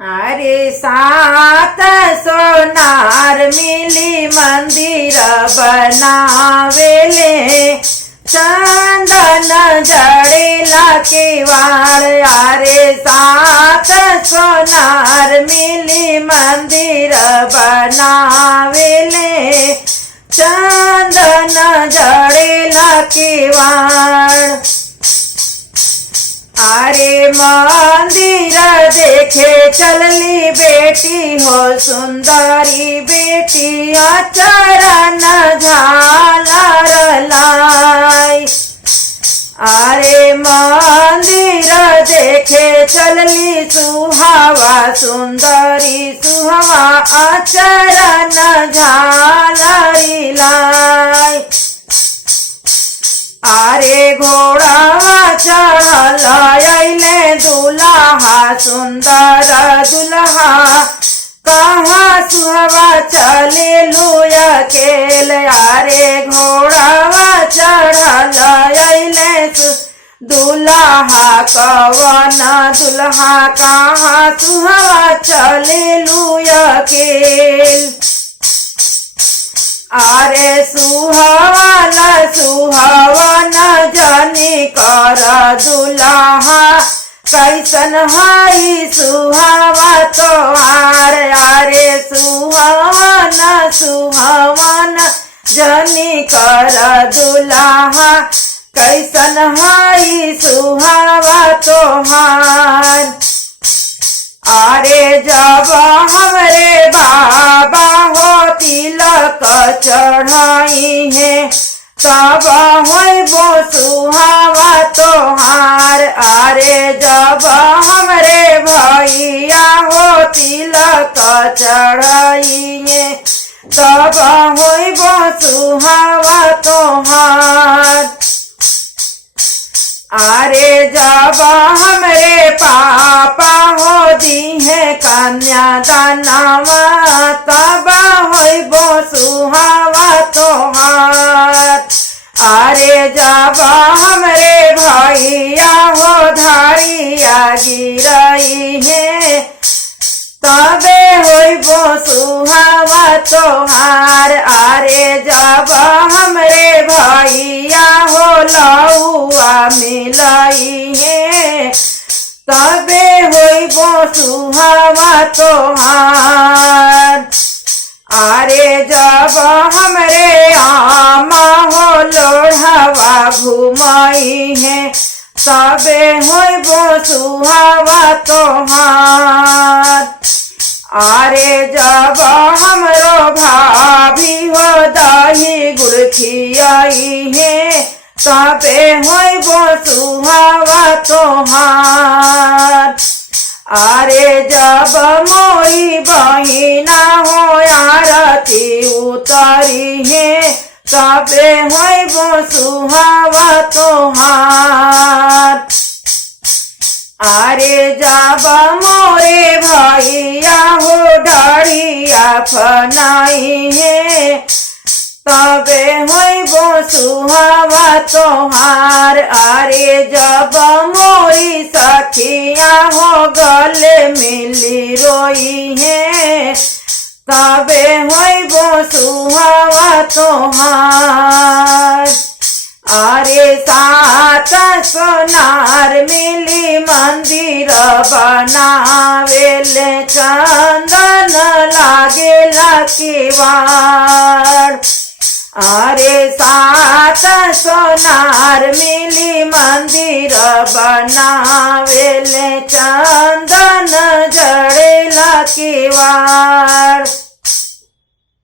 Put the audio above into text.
अरे सात सोनार मिली मंदिर बनावेले चंदन जड़ेला केवाड़। अरे सात सोनार मिली मंदिर बनावेले चंदन जड़ेला केवाड़। अरे मंदिर देखे चलली बेटी हो सुंदरी बेटी चरण झालर लाई। अरे मंदिर देखे चलली सुहावा सुंदरी सुहावा चरण झालरी लाई। अरे घोड़ावा चढ़ल अइले दुल्हा सुंदर दुल्हा कहाँ सुहवा चले लुया केल। अरे घोड़ावा चढ़ल अइले दुल्हा कवन दुल्हा कहाँ सुहवा चले लुया केल। अरे सुहावन सुहावन जनी कर दुल्हा कैसन हई सुहावा तोहार। अरे सुहावन सुहावन जनी कर दुल्हा कैसन हई सुहावा तोहार। अरे जब हमरे बाबा हो तिलक चढ़ाई है तब होइबो सुहावा तोहार। अरे जब हमरे भैया हो तिलक चढ़ाई है तब होइबो सुहावा तोहार। अरे जब हमरे पापा हो दी है कन्यादानवा तब होइबो सुहावा तोहार। अरे जब हमरे भैया हो धारिया गिरई है तबे होइबो सुहावा तोहार। अरे जब हमरे भैया हो लौआ मिलई है तबे होइबो सुहावा तोहार। अरे जब हमरे आमा हो लोढ़वा घुमई है तबे होइबो सुहावा तोहार। अरे जब हमरो भाभी हो दही गुड़ खियाई है तबे होइबो सुहावा तोहार। अरे जब मोरी बहिना हो आरती उतरी है तबे होइबो सुहावा तोहार। अरे जब मोरे भैया हो डरिया फनाई है तबे होइबो सुहावा तोहार। अरे जब मोरी सखिया हो गले मिली रोई है तबे होइबो सुहावा तोहार। अरे सात सोनार मिली मंदिर बनावेले चंदन लागेला केवाड़। अरे सात सोनार मिली मंदिर बनावेले चंदन जड़ेला केवाड़।